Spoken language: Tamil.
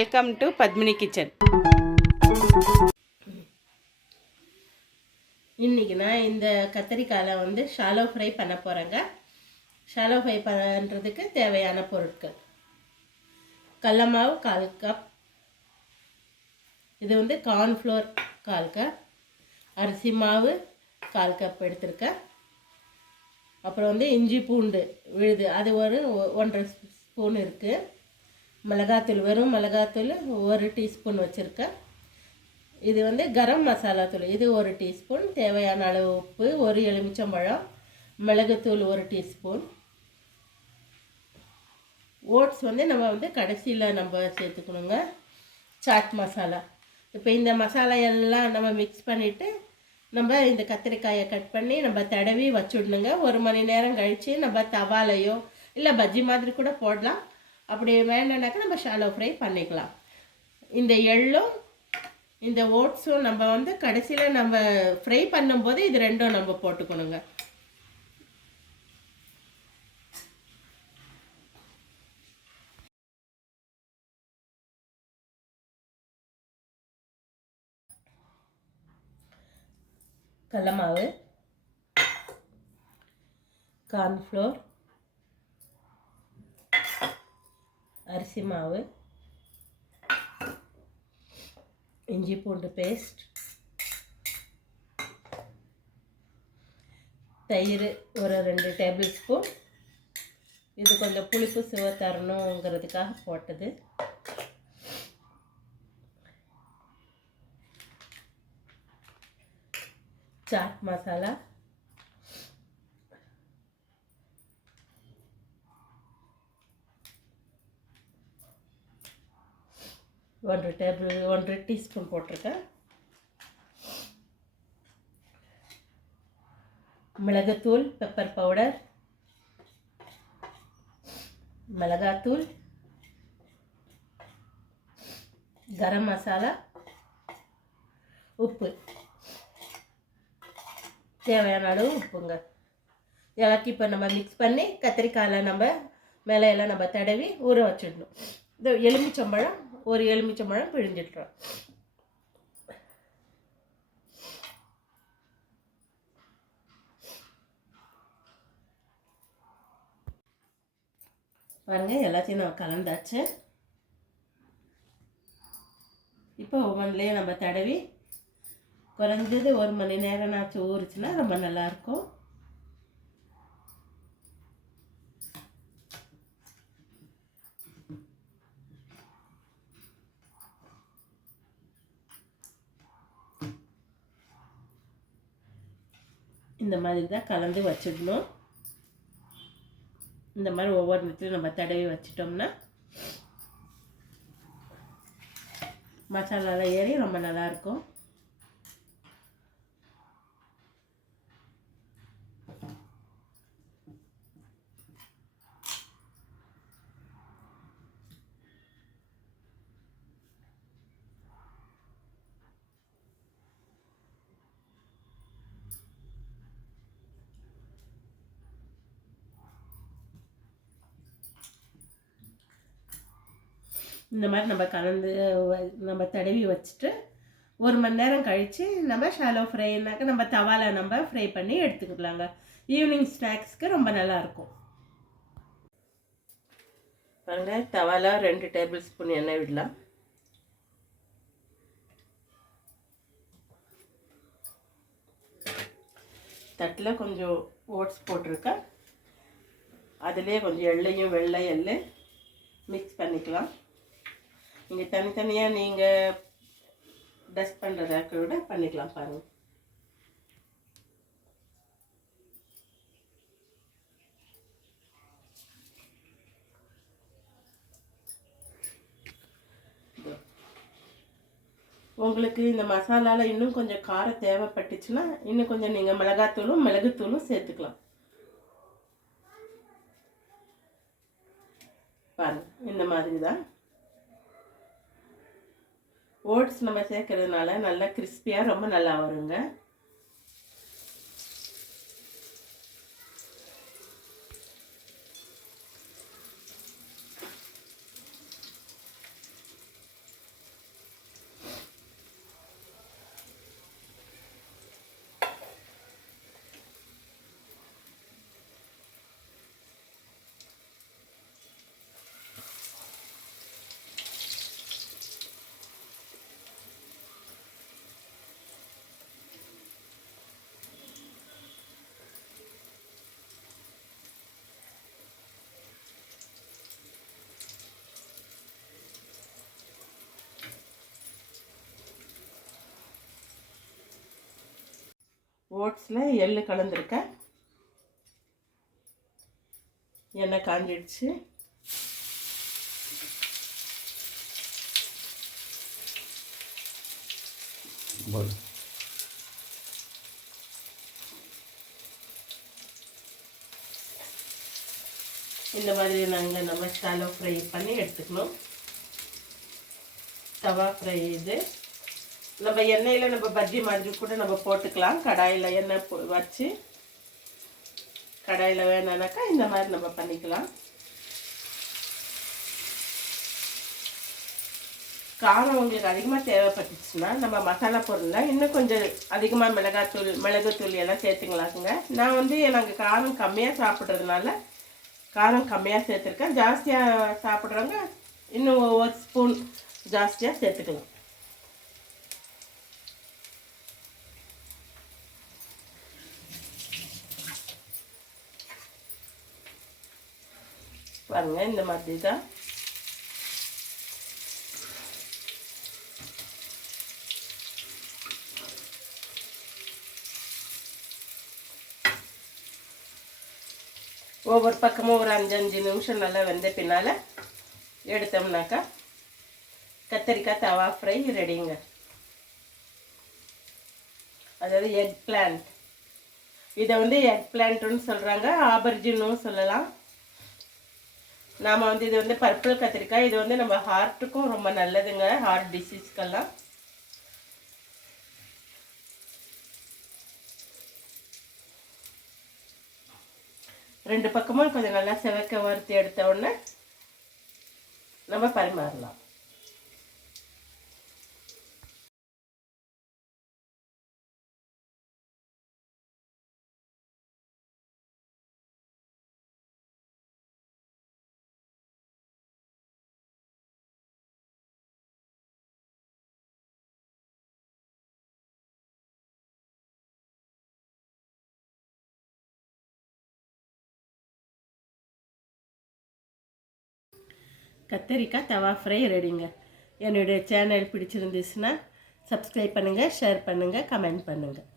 Welcome to Padmini kitchen. இன்றைக்கி நான் இந்த கத்திரிக்காயில் வந்து ஷாலோ ஃப்ரை பண்ண போகிறேங்க. ஷாலோ ஃப்ரை பண்ணுறதுக்கு தேவையான பொருட்கள்: கடல மாவு 1/4 கப், இது வந்து கார்ன்ஃப்ளோர் 1/4 கப், அரிசி மாவு 1/4 கப் எடுத்திருக்கேன். அப்புறம் வந்து இஞ்சி பூண்டு விழுது அது ஒரு 1.5 ஸ்பூன் இருக்குது. மிளகாத்தூள், வெறும் மிளகாத்தூள் 1 டீஸ்பூன் வச்சுருக்கேன். இது வந்து கரம் மசாலா தூள், இது 1 டீஸ்பூன். தேவையான அளவு உப்பு, 1 எலுமிச்சம்பழம், மிளகுத்தூள் 1 டீஸ்பூன். ஓட்ஸ் வந்து நம்ம வந்து கடைசியில் நம்ம சேர்த்துக்கணுங்க. சாட் மசாலா. இப்போ இந்த மசாலா எல்லாம் நம்ம மிக்ஸ் பண்ணிவிட்டு நம்ம இந்த கத்திரிக்காயை கட் பண்ணி நம்ம தடவி வச்சுடணுங்க. 1 மணி நேரம் கழித்து நம்ம தவாலையோ இல்லை பஜ்ஜி மாதிரி கூட போடலாம். அப்படி வேணும்னாக்கா நம்ம ஷாலோ ஃப்ரை பண்ணிக்கலாம். இந்த எள்ளும் இந்த ஓட்ஸும் நம்ம வந்து கடைசியில் நம்ம ஃப்ரை பண்ணும்போது இது ரெண்டும் நம்ம போட்டுக்கணுங்க. கடல மாவு, கார்ன்ஃப்ளோர், அரிசி மாவு, இஞ்சி பூண்டு பேஸ்ட், தயிர் ஒரு 2 டேபிள் ஸ்பூன். இது கொஞ்சம் புளிப்பு சுவை தரணுங்கிறதுக்காக போட்டது. சாட் மசாலா, ஒன்றரை டீஸ்பூன் போட்டிருக்கேன். மிளகுத்தூள், பெப்பர் பவுடர், மிளகாத்தூள், கரம் மசாலா, உப்பு, தேவையான அளவு உப்புங்க. எல்லாத்தையும் இப்போ நம்ம மிக்ஸ் பண்ணி கத்திரிக்காயில் நம்ம மேலே எல்லாம் நம்ம தடவி ஊற வச்சிடணும். இந்த எலுமிச்சம்பழம், 1 எலுமிச்சம்பழம் பிழிஞ்சிடுறோம். பாருங்கள், எல்லாத்தையும் நம்ம கலந்தாச்சு. இப்போ ஓவன்லேயே நம்ம தடவி குறைஞ்சது 1 மணி நேரம்னாச்சும் ஊறிச்சுன்னா ரொம்ப நல்லாயிருக்கும். இந்த மாதிரி தான் கலந்து வச்சிடணும். இந்த மாதிரி ஒவ்வொரு நேரத்துலையும் நம்ம தடவி வச்சிட்டோம்னா மசாலாலாம் ஏறி ரொம்ப நல்லாயிருக்கும். இந்த மாதிரி நம்ம கலந்து நம்ம தடவி வச்சுட்டு 1 மணி நேரம் கழித்து நம்ம ஷாலோ ஃப்ரைனாக்க நம்ம தவாவில் நம்ம ஃப்ரை பண்ணி எடுத்துக்கலாங்க. ஈவினிங் ஸ்நாக்ஸ்க்கு ரொம்ப நல்லாயிருக்கும். பாருங்கள், தவாவில் 2 டேபிள் ஸ்பூன் எண்ணெய் விடலாம். தட்டில் கொஞ்சம் ஓட்ஸ் போட்டிருக்கேன். அதுலேயே கொஞ்சம் எள்ளையும் வெள்ளை எள்ளு மிக்ஸ் பண்ணிக்கலாம். நீங்கள் தனித்தனியாக நீங்கள் டஸ்ட் பண்ணுறதாக்க விட பண்ணிக்கலாம். பாருங்கள், உங்களுக்கு இந்த மசாலாவில் இன்னும் கொஞ்சம் காரம் தேவைப்பட்டுச்சுன்னா இன்னும் கொஞ்சம் நீங்கள் மிளகாத்தூளும் மிளகுத்தூளும் சேர்த்துக்கலாம். பாருங்கள், இந்த மாதிரி தான். ஓட்ஸ் நம்ம சேர்க்கறதுனால நல்லா கிறிஸ்பியாக ரொம்ப நல்லா வருங்க. ஓட்ஸில் எள்ளு கலந்துருக்கேன். எண்ணெய் காஞ்சிடுச்சு. இந்த மாதிரி நம்ம ஷாலோ ஃப்ரை பண்ணி எடுத்துக்கணும். தவா ஃப்ரை இது நம்ம எண்ணெயில் நம்ம பஜ்ஜி மாதிரி கூட நம்ம போட்டுக்கலாம். கடாயில் எண்ணெய் வச்சு கடாயில் வேணானாக்கா இந்த மாதிரி நம்ம பண்ணிக்கலாம். காரம் உங்களுக்கு அதிகமாக தேவைப்பட்டுச்சுன்னா நம்ம மசாலா பொருளில் இன்னும் கொஞ்சம் அதிகமாக மிளகுத்தூள் எல்லாம் சேர்த்துங்களாக்குங்க. நான் நாங்கள் காரம் கம்மியாக சாப்பிட்றதுனால காரம் கம்மியாக சேர்த்துருக்கேன். ஜாஸ்தியாக சாப்பிட்றவங்க இன்னும் ஒரு ஸ்பூன் ஜாஸ்தியாக சேர்த்துக்கலாம். பாருங்க, இந்த மாதிரி தான். ஒவ்வொரு பக்கமும் ஒரு 5 நிமிஷம் நல்லா வெந்த பின்னால் எடுத்தோம்னாக்கா கத்தரிக்காய் தவா ஃப்ரை ரெடிங்க. அதாவது எக் பிளான்ட். இதை எக் பிளான்ட்னு சொல்கிறாங்க, ஆபர்ஜின்னும் சொல்லலாம். நாம் இது பர்பிள் கத்திரிக்காய். இது நம்ம ஹார்ட்டுக்கும் ரொம்ப நல்லதுங்க, ஹார்ட் டிசீஸ்க்கெல்லாம். ரெண்டு பக்கமும் கொஞ்சம் நல்லா செவக்க வறுத்து எடுத்த உடனே நம்ம பரிமாறலாம். கத்தரிக்காய் தவா ஃப்ரை ரெடிங்க. என்னுடைய சேனல் பிடிச்சிருந்துச்சுன்னா சப்ஸ்கிரைப் பண்ணுங்கள், ஷேர் பண்ணுங்கள், கமெண்ட் பண்ணுங்கள்.